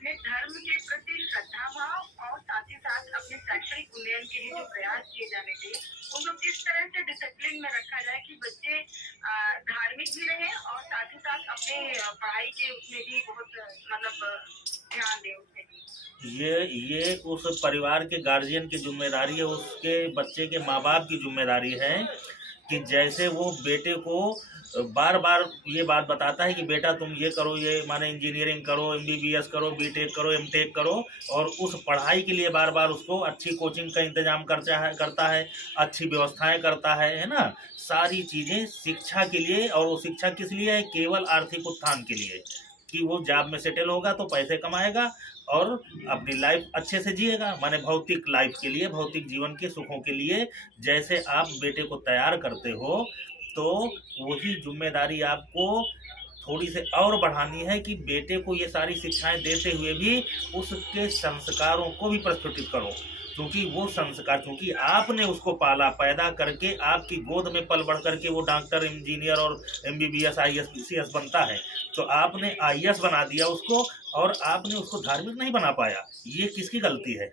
अपने धर्म के प्रति श्रद्धा भाव और साथ ही साथ अपने शैक्षणिक उन्नयन के लिए जो प्रयास किए जाने चाहिए, उनको किस तरह से डिसिप्लिन में रखा जाए कि बच्चे धार्मिक भी रहें और साथ ही साथ अपने पढ़ाई के उसमें भी बहुत ध्यान दें उसमें भी। ये उस परिवार के गार्जियन की जिम्मेदारी है, उसके बच्चे के माँ बाप की जिम्मेदारी है कि जैसे वो बेटे को बार बार ये बात बताता है कि बेटा तुम ये करो, ये माने इंजीनियरिंग करो, एमबीबीएस करो, बीटेक करो, एमटेक करो, और उस पढ़ाई के लिए बार बार उसको अच्छी कोचिंग का इंतजाम करता है, अच्छी व्यवस्थाएं करता है ना। सारी चीज़ें शिक्षा के लिए, और वो शिक्षा किस लिए है? केवल आर्थिक उत्थान के लिए, कि वो जॉब में सेटल होगा तो पैसे कमाएगा और अपनी लाइफ अच्छे से जिएगा, माने भौतिक लाइफ के लिए, भौतिक जीवन के सुखों के लिए। जैसे आप बेटे को तैयार करते हो, तो वही जिम्मेदारी आपको थोड़ी से और बढ़ानी है कि बेटे को ये सारी शिक्षाएं देते हुए भी उसके संस्कारों को भी प्रस्फुटित करो। क्योंकि वो संस्कार, क्योंकि आपने उसको पाला, पैदा करके आपकी गोद में पल बढ़ करके वो डॉक्टर, इंजीनियर और एमबीबीएस, आईएएस, पीसीएस बनता है, तो आपने आईएएस बना दिया उसको, और आपने उसको धार्मिक नहीं बना पाया। ये किसकी गलती है?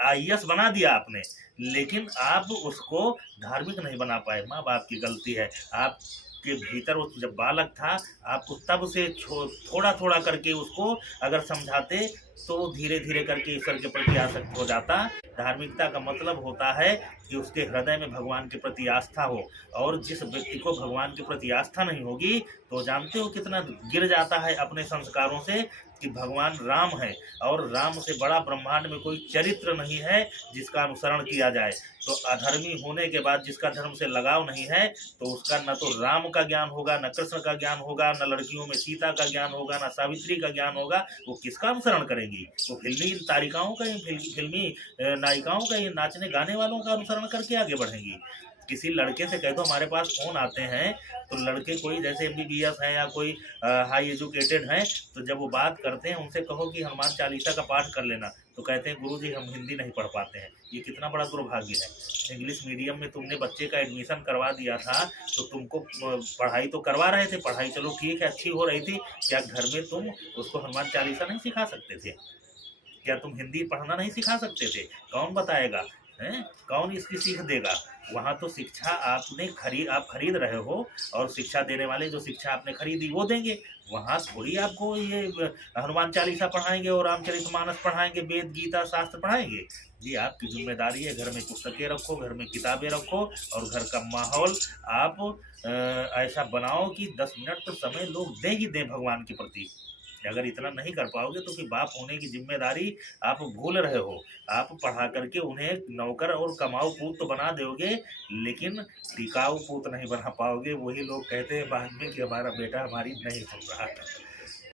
आईएएस बना दिया आपने, लेकिन आप उसको धार्मिक नहीं बना पाए, माँ बाप की गलती है। आपके भीतर वो जब बालक था, आपको तब से थोड़ा थोड़ा करके उसको अगर समझाते, तो धीरे धीरे करके ईश्वर के प्रति आसक्त हो जाता। धार्मिकता का मतलब होता है कि उसके हृदय में भगवान के प्रति आस्था हो, और जिस व्यक्ति को भगवान के प्रति आस्था नहीं होगी, तो जानते हो कितना गिर जाता है अपने संस्कारों से, कि भगवान राम है, और राम से बड़ा ब्रह्मांड में कोई चरित्र नहीं है जिसका अनुसरण किया जाए। तो अधर्मी होने के बाद जिसका धर्म से लगाव नहीं है, तो उसका न तो राम का ज्ञान होगा, न कृष्ण का ज्ञान होगा, न लड़कियों में सीता का ज्ञान होगा, न सावित्री का ज्ञान होगा। वो किसका अनुसरण करेंगी? वो फिल्मी तारिकाओं का, फिल्मी नायिकाओं का, ये नाचने गाने वालों का अनुसरण करके आगे बढ़ेंगी। किसी लड़के से कह दो, हमारे पास फोन आते हैं, तो लड़के कोई जैसे एमबीबीएस है या कोई हाई एजुकेटेड है, तो जब वो बात करते हैं उनसे कहो कि हनुमान चालीसा का पाठ कर लेना, तो कहते हैं गुरुजी हम हिंदी नहीं पढ़ पाते हैं। ये कितना बड़ा दुर्भाग्य है। इंग्लिश मीडियम में तुमने बच्चे का एडमिशन करवा दिया था, तो तुमको पढ़ाई तो करवा रहे थे, पढ़ाई चलो ठीक है, अच्छी हो रही थी, क्या घर में तुम उसको हनुमान चालीसा नहीं सिखा सकते थे? क्या तुम हिंदी पढ़ना नहीं सिखा सकते थे? कौन बताएगा? हैं? कौन इसकी सीख देगा? वहाँ तो शिक्षा आप खरीद रहे हो, और शिक्षा देने वाले जो शिक्षा आपने खरीदी वो देंगे। वहाँ थोड़ी आपको ये हनुमान चालीसा पढ़ाएंगे और रामचरितमानस पढ़ाएंगे, वेद गीता शास्त्र पढ़ाएंगे। ये आपकी जिम्मेदारी है। घर में पुस्तकें रखो, घर में किताबें रखो, और घर का माहौल आप ऐसा बनाओ कि 10 मिनट तो समय लोग दें ही दें भगवान के प्रति। अगर इतना नहीं कर पाओगे, तो फिर बाप होने की जिम्मेदारी आप भूल रहे हो। आप पढ़ा करके उन्हें नौकर और कमाऊ पूत तो बना दोगे, लेकिन टिकाऊ पूत नहीं बना पाओगे। वही लोग कहते हैं बाद में कि हमारा बेटा हमारी नहीं सुन रहा था।